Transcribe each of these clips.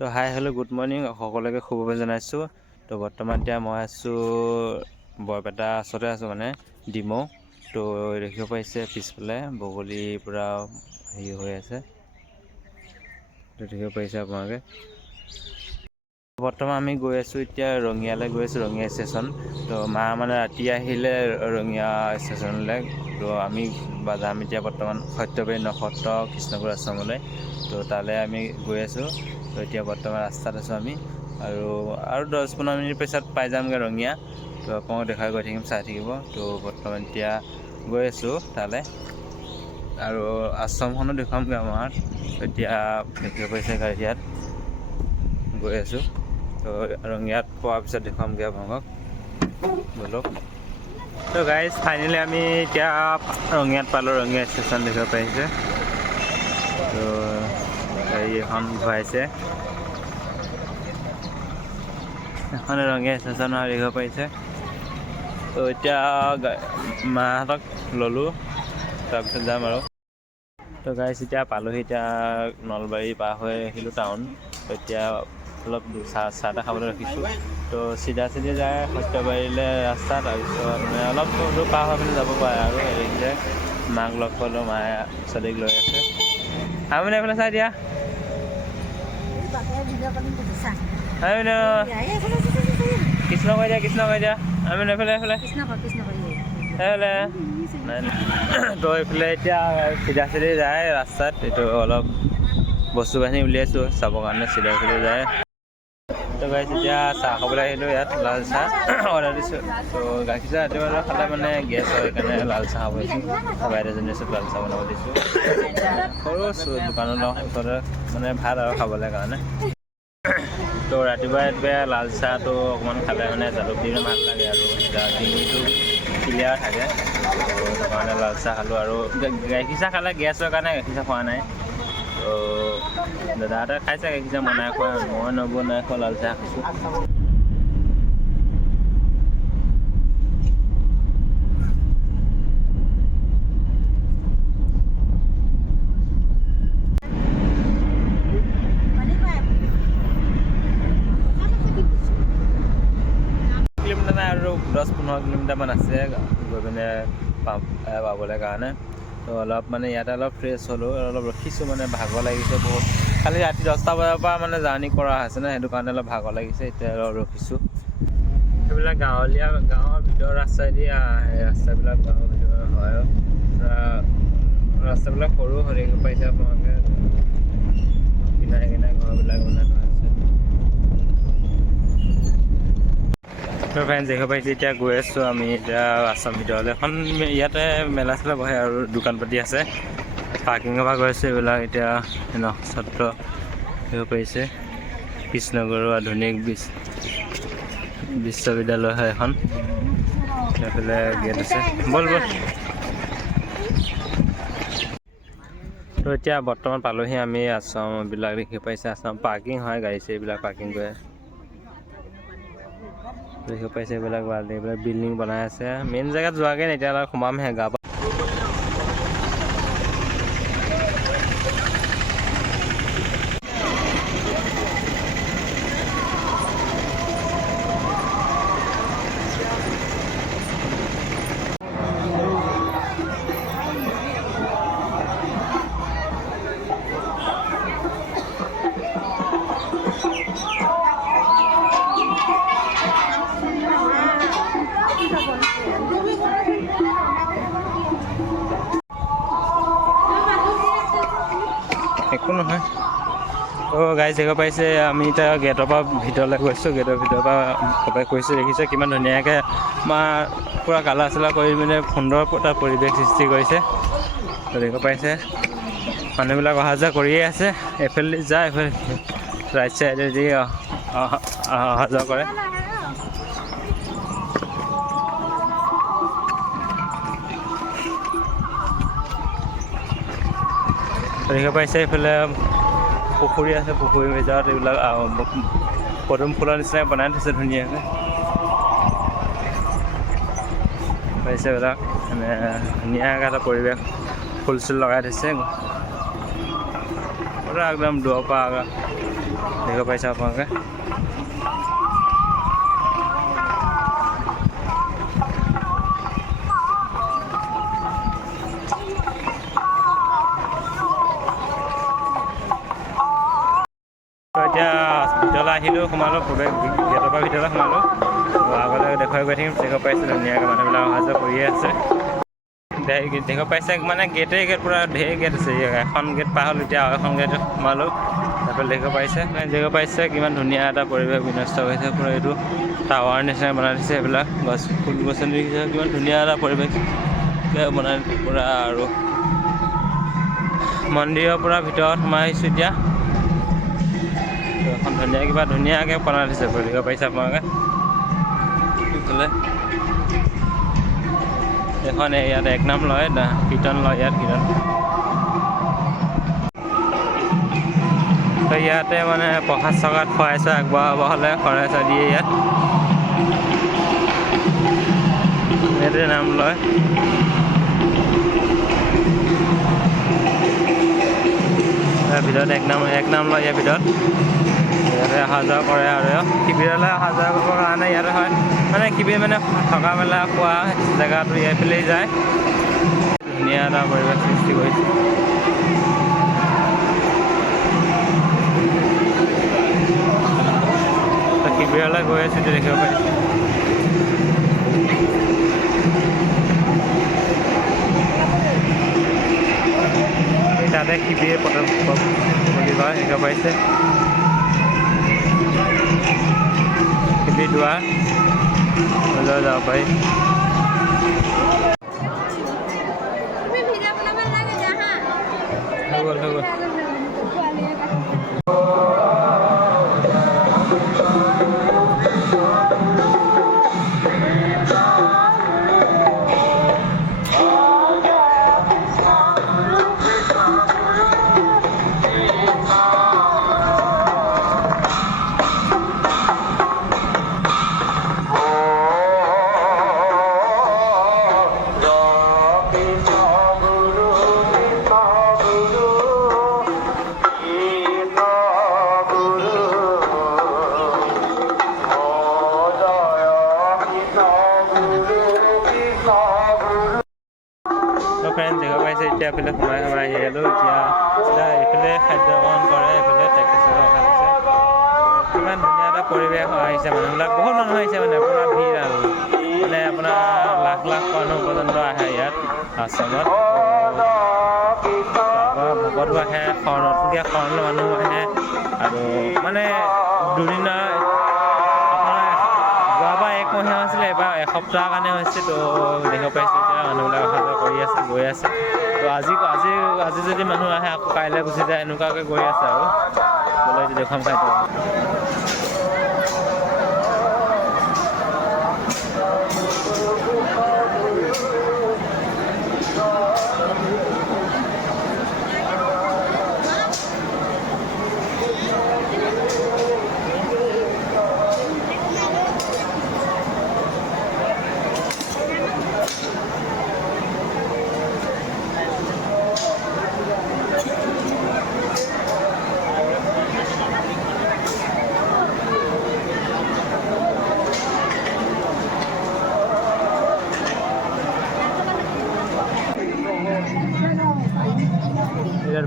তো hi hello' good morning সকলোকে শুভেচ্ছা জনাইছোঁ। তো বৰ্তমান এতিয়া মই আছোঁ বৰপেটা ওচৰতে আছোঁ মানে ডিমৌ। তো দেখিব পাইছে পিছফালে বগলী পূৰা হেৰি হৈ আছে, তো দেখিব পাৰিছে আপোনালোকে। বৰ্তমান আমি গৈ আছোঁ এতিয়া ৰঙিয়ালৈ গৈ আছোঁ, ৰঙিয়া ষ্টেচন। তো মা মানে ৰাতি আহিলে ৰঙিয়া ষ্টেচনলৈ। তো আমি যাম এতিয়া বৰ্তমান সত্যবাৰী নসত্ৰ কৃষ্ণপুৰ আশ্ৰমলৈ। তো তালৈ আমি গৈ আছোঁ। তো এতিয়া বৰ্তমান ৰাস্তাত আছোঁ আমি, আৰু 10-15 মিনিট পিছত পাই যামগৈ ৰঙিয়া। তো আপোনালোকক দেখাই গৈ থাকিম, চাই থাকিব। তো বৰ্তমান এতিয়া গৈ আছোঁ তালৈ, আৰু আশ্ৰমখনো দেখুৱামগৈ আমাৰ। এতিয়া দেখিব পাইছে গাড়ীত গৈ আছোঁ। তো ৰঙিয়াত পোৱাৰ পিছত দেখুৱামগৈ আপোনালোকক, ব'লক। তো গাইজ ফাইনেলি আমি এতিয়া ৰঙিয়াত পালোঁ, ৰঙিয়া ষ্টেচন দেখিব পাৰিছে। তো গাড়ী এখন ঘূৰাইছে, এখন ৰঙিয়া ষ্টেচন দেখিব পাৰিছে। তো এতিয়া মাহঁতক ল'লোঁ, তাৰপিছত যাম আৰু। তো গাইজ এতিয়া পালোঁহি, এতিয়া নলবাৰী পাৰ হৈ আহিলোঁ টাউন। তো এতিয়া অলপ চাহ তাহ খাবলৈ ৰখিছোঁ। তো চিধা যায় সত্যবাৰীলৈ ৰাস্তা, তাৰপিছত মানে অলপ দূৰ পাৰ হৈ পিনে যাব পাৰে আৰু। যে মাক লগ পালোঁ, মায়ে ছোৱালীক লৈ আছে। আমি এইফালে চাই দিয়া, কৃষ্ণ কৈ দিয়া, কৃষ্ণ কৈ দিয়া। আমি এইফালে এইফালে নাই। তো এইফালে এতিয়া চিধা যায় ৰাস্তাত। এইটো অলপ বস্তু বাহিনী উলিয়াইছোঁ চাবৰ কাৰণে, চিধা যায়। তো গাইজ এতিয়া চাহ খাবলৈ আহিলোঁ, ইয়াত লাল চাহ অৰ্ডাৰ দিছোঁ। তো গাখীৰ চাহ ৰাতিপুৱা খালে মানে গেছ হয়, সেইকাৰণে লাল চাহ খাব দিছোঁ। বাইদেউজনী আছোঁ, লাল চাহ বনাব দিছোঁ। সৰু দোকানৰ ওচৰতে মানে ভাল আৰু খাবলৈ কাৰণে। তো ৰাতিপুৱা লাল চাহটো অকণমান খালে মানে জালুক দিলে ভাল লাগে, আৰু ডিঙিটো ক্লিয়াৰ থাকে। সেইটো কাৰণে লাল চাহ খালোঁ। আৰু গাখীৰ চাহ খালে গেছ হোৱাৰ কাৰণে গাখীৰ চাহ খোৱা নাই। তো দাদাহঁতে খাইছে গাখীৰ চাহ, বনাই খোৱা, মই নবনাই খোৱা লাল চাহ খাইছোঁ। কিলোমিটাৰ নাই, আৰু 10-15 কিলোমিটাৰমান আছে গৈ পিনে পাবলৈ কাৰণে। তো অলপ মানে ইয়াতে অলপ ফ্ৰেছ হ'লোঁ, অলপ ৰখিছোঁ, মানে ভাগৰ লাগিছে বহুত। খালি ৰাতি 10টা বজাৰ পৰা মানে জাৰ্ণি কৰা হৈছে ন, সেইটো কাৰণে অলপ ভাগৰ লাগিছে। এতিয়া অলপ ৰখিছোঁ। সেইবিলাক গাঁৱৰ ভিতৰৰ ৰাস্তাইদি ৰাস্তাবিলাক গাঁৱৰ ভিতৰৰ হয়, ৰাস্তাবিলাক সৰু হৈ থাকিব পাৰিছে আপোনালোকে। কিনাৰে কিনাৰে ঘৰবিলাক বনাই থোৱা আছে। তো ফ্ৰেণ্ডছ দেখিব পাইছে, এতিয়া গৈ আছোঁ আমি এতিয়া আশ্ৰম ভিতৰলৈ। এখন ইয়াতে মেলা চেলা বহে আৰু দোকান পাতি আছে। পাৰ্কিঙৰ পৰা গৈ আছোঁ। এইবিলাক এতিয়া নক্ষত্ৰ দেখিব পাৰিছে, কৃষ্ণগুৰু আধুনিক বিশ্ববিদ্যালয় হয় এখন। এইফালে গেট আছে, ব'ল। তো এতিয়া বৰ্তমান পালোঁহি আমি আশ্ৰমবিলাক দেখিব পাইছে। আশ্ৰম পাৰ্কিং হয়, গাড়ী চাড়ীবিলাক পাৰ্কিং কৰে দেখিব পাইছে। এইবিলাক বিল্ডিং বনাই আছে। মেইন জেগাত যোৱাগৈ নাই, এতিয়া সোমামহে গা পা। একো নহয়। তো গাইজ দেখিব পাইছে, আমি এতিয়া গেটৰ পৰা ভিতৰলৈ গৈছোঁ। গেটৰ ভিতৰৰ পৰা প্ৰৱেশ কৰিছোঁ। দেখিছে কিমান ধুনীয়াকৈ পূৰা কালাৰ চালাৰ কৰি পিনে সুন্দৰ এটা পৰিৱেশ সৃষ্টি কৰিছে। তো দেখিব পাইছে মানুহবিলাক অহা যোৱা কৰিয়ে আছে। এইফালে যায়, এইফালে ৰাইট চাইডেদি অহা যোৱা কৰে। দেখিব পাইছে এইফালে পুখুৰী আছে, পুখুৰীৰ ভিতৰত এইবিলাক পদুম ফুলৰ নিচিনাকৈ বনাই থৈছে ধুনীয়াকৈ। পাইছে এইবিলাক মানে ধুনীয়াকৈ এটা পৰিৱেশ, ফুল চুল লগাই থৈছে। পুৰা একদম দূৰৰ পৰা দেখিব পাইছে আপোনালোকে। এতিয়া ভিতৰলৈ আহিলোঁ, সোমালোঁ, গেটৰ পৰা ভিতৰলৈ সোমালোঁ। আগলৈ দেখুৱাই গৈ থাকিম। দেখিব পাইছে ধুনীয়াকৈ মানুহবিলাক অহা যোৱা কৰিয়ে আছে। দেখিব পাইছে মানে গেট পুৰা ঢেৰ গেট আছে। এখন গেট পাৰ হ'ল, এতিয়া আৰু এখন গেট সোমালোঁ। তাৰপৰা দেখিব পাইছে কিমান ধুনীয়া এটা পৰিৱেশ বিনষ্ট হৈছে। পুৰা এইটো টাৱাৰ নিচিনা বনাই দিছে। এইবিলাক ফুল গছনি কিমান ধুনীয়া এটা পৰিৱেশ বনাই পুৰা। আৰু মন্দিৰৰ পৰা ভিতৰত সোমাই আহিছোঁ এতিয়া। এখন ধুনীয়াকৈ বনাই দিছে, দেখিব পাইছে আপোনালোকে। এখন ইয়াত 1 নাম লয়, কীৰ্তন লয় ইয়াত কীৰ্তন। তো ইয়াতে মানে প্ৰসাদ চসাদ খুৱাইছে, আগবঢ়াব হ'লে শৰাই চৰাই দিয়ে ইয়াত। ইয়াতে নাম লয়। ভিতৰত এক নাম লয় ইয়াৰ ভিতৰত। ইয়াতে অহা যোৱা কৰে আৰু শিবিৰলৈ অহা যোৱা কৰিবৰ কাৰণে ইয়াতে হয় মানে শিবিৰ মানে থকা মেলা খোৱা জেগাটো এইফালেই যায়। ধুনীয়া এটা পৰিৱেশ সৃষ্টি কৰিছে। শিবিৰলৈ গৈ আছোঁ, দেখিব পাইছোঁ। তাতে শিবিৰ বুলি কয়, দেখিব পাইছে। শিবিৰ দুৱাৰ লৈ যাব পাৰি। হৈ গ'ল। দেখিব পাইছে এতিয়া এইফালে সোমাই আহি গ'লোঁ। এতিয়া এইফালে খাদ্য গ্ৰহণ কৰে, এইফালে টেকেচৰ ৰখা দিছে। কিমান ধুনীয়া এটা পৰিৱেশ আহিছে, মানুহবিলাক বহুত মানুহ আহিছে মানে পুৰা ভিৰ আৰু মানে আপোনাৰ লাখ মানুহ পৰ্যন্ত আহে ইয়াত আশ্ৰমত। তাৰপৰা ভকতো আহে, নতুনকৈ শৰণলৈ মানুহ আহে। আৰু মানে দুদিনৰ আপোনাৰ যোৱাবাৰ 1 মহীয়া হৈছিলে, এবাৰ এসপ্তাহৰ কাৰণে হৈছে। তো দেখিব পাইছোঁ এতিয়া মানুহবিলাক অহা যোৱা কৰি আছে, গৈ আছে। তো আজি যদি মানুহ আহে আকৌ কাইলৈ গুচি যায়, এনেকুৱাকৈ গৈ আছে আৰু গ'লে এতিয়া দেখুৱাম খাদ্য।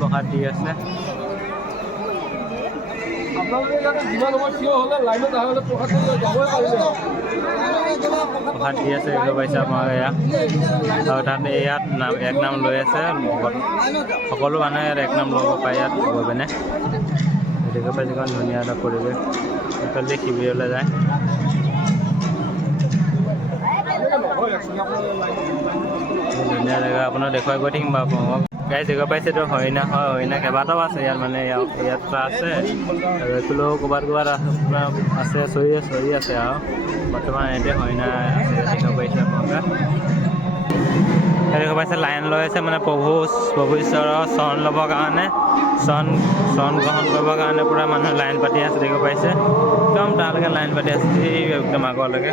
প্ৰসাদ দি আছে। প্ৰসাদ দি আছে, দেখিব পাইছে আপোনালোকে ইয়াত। আৰু তাত ইয়াত 1 নাম লৈ আছে। সকলো মানুহে ইয়াত 1 নাম ল'ব পাৰে ইয়াত গৈ পিনে। দেখিব পাইছে কিমান ধুনীয়া এটা পৰিৱেশ। এইফালে শিবিৰলৈ যায়। ধুনীয়া জেগা আপোনাৰ দেখুৱাই গৈ থাকিম বাৰু আপোনালোকক। গাড়ী দেখিব পাইছে এইটো হৰিণা হয়। হৰিণা কেইবাটাও আছে ইয়াত, মানে ইয়াত আছে আৰু এইফালেও ক'ৰবাত আপোনাৰ আছে, চৰি আছে আৰু বৰ্তমান এতিয়া হৰিণা আছে দেখিব পাইছে আপোনালোকে। দেখিব পাইছে লাইন লৈ আছে মানে প্ৰভু ঈশ্বৰৰ শৰণ ল'বৰ কাৰণে, শৰণ গ্ৰহণ কৰিবৰ কাৰণে পুৰা মানুহে লাইন পাতি আছে, দেখিব পাইছে। একদম তালৈকে লাইন পাতি আছে, একদম আগলৈকে।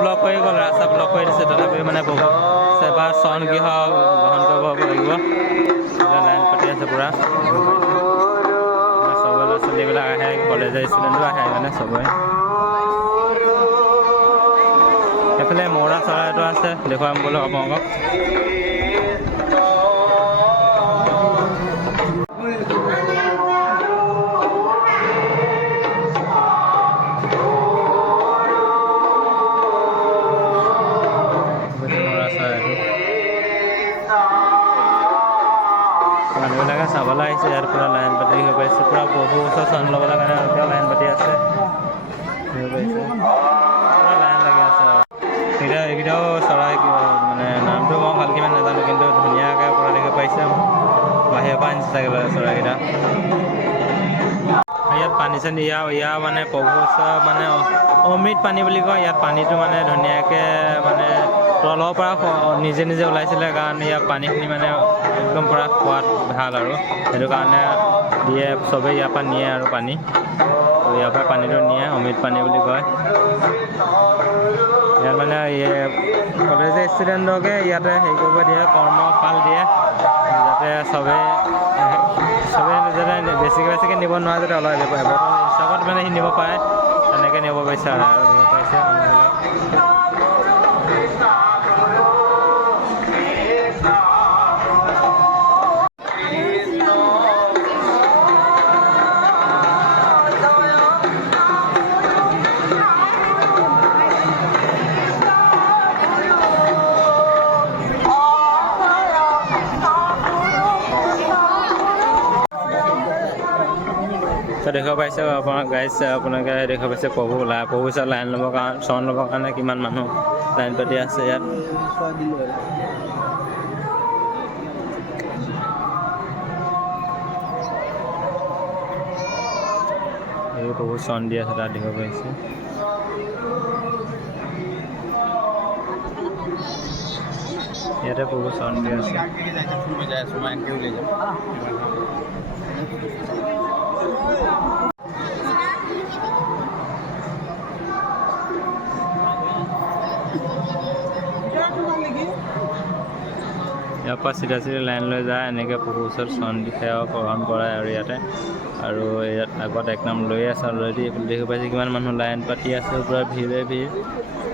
ব্লক কৰি গ'ল, ৰাস্তা ব্লক কৰি দিছে, তথাপিও মানে প্ৰভু সেৱা শৰণ গৃহ গ্ৰহণ কৰিব লাগিব। লাইন পাতি আছে পূৰা, চবে ল'ৰা ছোৱালীবিলাক আহে, কলেজৰ ষ্টুডেণ্টো আহে মানে চবৰে। এইফালে মৌৰা চৰাইটো আছে, দেখুৱাম বোলো আপোনালোকক। মানুহবিলাকে চাবলৈ আহিছে, ইয়াত পূৰা লাইন পাতি হৈ পাইছে, পূৰা প্ৰভু ওচৰত চৰণ ল'বলৈ কাৰণে পূৰা লাইন পাতি আছে, হৈ পাইছে, পূৰা লাইন লাগি আছে আৰু এইকেইটাও চৰাই মানে নামটো মই ভালকৈ ইমান নাজানো, কিন্তু ধুনীয়াকৈ পূৰা দেখি পাইছে। বাহিৰৰ পৰা আনিছে চাগে চৰাইকেইটা। ইয়াত পানী চানী ইয়াৰ মানে প্ৰভু ওচৰত মানে অমৃত পানী বুলি কয়। ইয়াত পানীটো মানে ধুনীয়াকৈ মানে তলৰ পৰা নিজে নিজে ওলাইছিলে কাৰণে ইয়াৰ পানীখিনি মানে একদম পূৰা সোৱাদ ভাল আৰু সেইটো কাৰণে দিয়ে, চবেই ইয়াৰ পৰা নিয়ে আৰু পানী। তো ইয়াৰ পৰা পানীটো নিয়ে, অমৃত পানী বুলি কয়। ইয়াত মানে কলেজৰ ষ্টুডেণ্টকে ইয়াতে হেৰি কৰিব দিয়ে, কৰ্মফল দিয়ে, যাতে চবেই যাতে বেছিকৈ নিব নোৱাৰে, যাতে অলপ বটল হিচাপত মানে সি নিব পাৰে, তেনেকৈ নিব বিচাৰে আৰু নিব পাৰিছে মানুহবিলাক। দেখিব পাইছে আপোনাক গাইজ, আপোনালোকে দেখিব পাইছে প্ৰভু ওচৰত লাইন ল'বৰ কাৰণে, চৰণ ল'বৰ কাৰণে কিমান মানুহ লাইন পাতি আছে ইয়াত। এই প্ৰভু চৰণ দি আছে, তাত দেখিব পাইছে। ইয়াতে প্ৰভু চৰণ দি আছে। ইয়াৰ পৰা চিধা লাইন লৈ যায়, এনেকৈ প্ৰভুৰ ওচৰত চৰণ দি সেৱা গ্ৰহণ কৰে আৰু ইয়াতে। আৰু ইয়াত আগত এক নাম লৈ আছে, অলৰেডি দেখিব পাইছে কিমান মানুহ লাইন পাতি আছে, পূৰা ভিৰে ভিৰ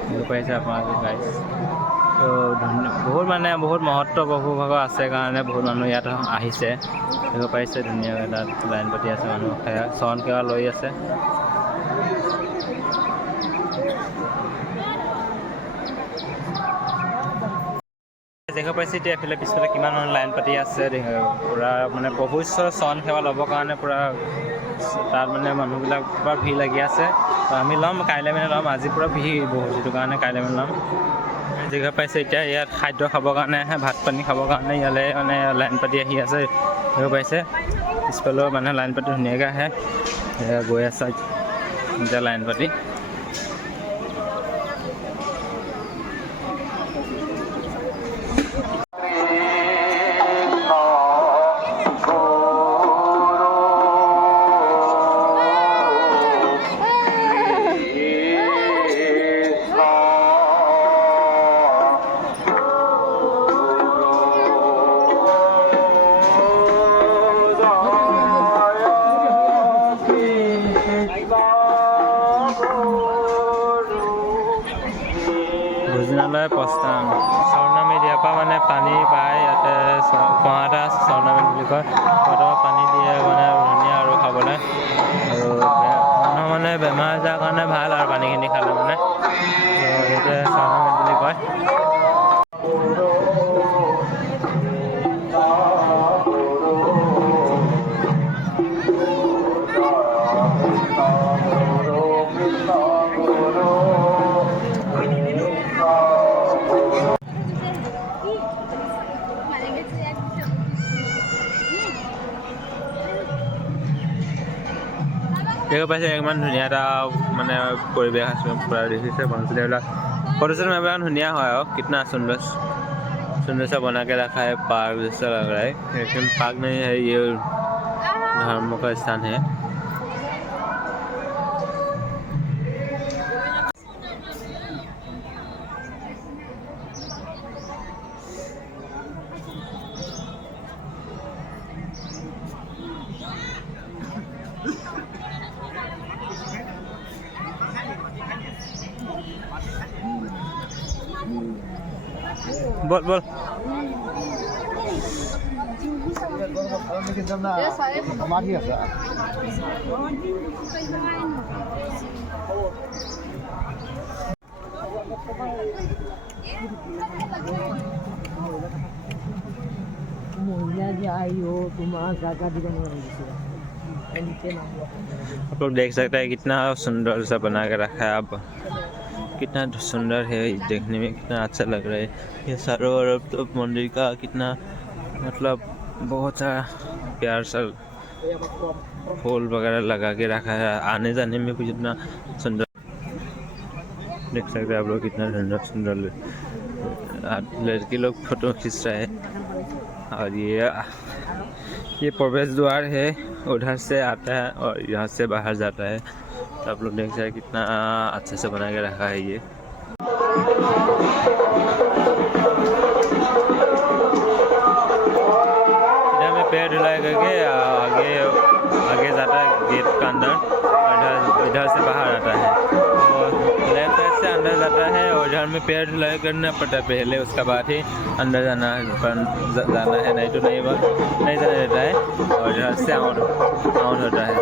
দেখিব পাইছে আপোনালোকে গাইজ। তো বহুত মহত্ব প্ৰভুৰ ভাগৰ আছে কাৰণে বহুত মানুহ ইয়াত আহিছে, দেখিব পাইছে ধুনীয়াকৈ তাত লাইন পাতি আছে, মানুহ চৰণ সেৱা লৈ আছে। দেখিব পাইছে এতিয়া এফালে পিছফালে কিমান মানুহ লাইন পাতি আছে, পূৰা মানে প্ৰভু ঈশ্বৰৰ চৰণ সেৱা ল'বৰ কাৰণে পূৰা তাত মানে মানুহবিলাক পূৰা ভিৰ লাগি আছে। তো আমি ল'ম, কাইলৈ মানে ল'ম, আজি পূৰা ভিৰ বহুত, সেইটো কাৰণে কাইলৈ মানে ল'ম। দেখিব পাইছে এতিয়া ইয়াত খাদ্য খাবৰ কাৰণে আহে, ভাত পানী খাবৰ কাৰণে ইয়ালৈ মানে লাইন পাতি আহি আছে, দেখিব পাইছে। পিছফালেও মানুহে লাইন পাতি ধুনীয়াকৈ আহে, গৈ আছে এতিয়া লাইন পাতি। ভোজনালয় প্ৰস্থান স্বৰ্ণামী দিয়াৰ পৰা মানে পানী পায়, ইয়াতে কুঁৱা এটা আছে স্বৰ্ণামী বুলি কয়, কুঁৱাটোৰ পানী দিয়ে মানে ধুনীয়া আৰু খাবলৈ। আৰু মানুহ মানে বেমাৰ আজাৰ কাৰণে ভাল আৰু পানীখিনি খালে মানে, তো সেইটোৱে স্বৰ্ণামী বুলি কয়। দেখিব পাইছে ইমান ধুনীয়া এটা মানে পৰিৱেশ আছে, পূৰা দেখিছে মানুহবিলাক ফটো চটো মাৰিব ধুনীয়া হয় और कितना सुंदर सा बना के रखा है, पार्क जैसा लग रहा है, लेकिन पार्क नहीं है, ये धर्म का स्थान है। बोल बोल। आप लोग देख सकते हैं कितना सुंदर सा बना के रखा है। अब कितना सुंदर है, देखने में कितना अच्छा लग रहा है। ये सरोवर तो मंदिर का कितना मतलब बहुत सारा प्यार सा फूल वगैरह लगा के रखा है। आने जाने में भी कितना सुंदर देख सकते हैं आप लोग, कितना सुंदर सुंदर लड़की लोग फोटो खींच रहे हैं। और ये प्रवेश द्वार है, उधर से आता है और यहाँ से बाहर जाता है। तो आप लोग देख सकते हैं कितना अच्छे से बना के रखा है ये। इधर में पैर ढुलाई करके आगे जाता है गेट का अंदर, इधर से बाहर आता है। और लेफ्ट साइड से अंदर जाता है और इधर में पैर ढुलाई करना पड़ता है पहले, उसके बाद ही अंदर जाना है, नहीं तो नहीं जाना देता है। और इधर से आउट होता है।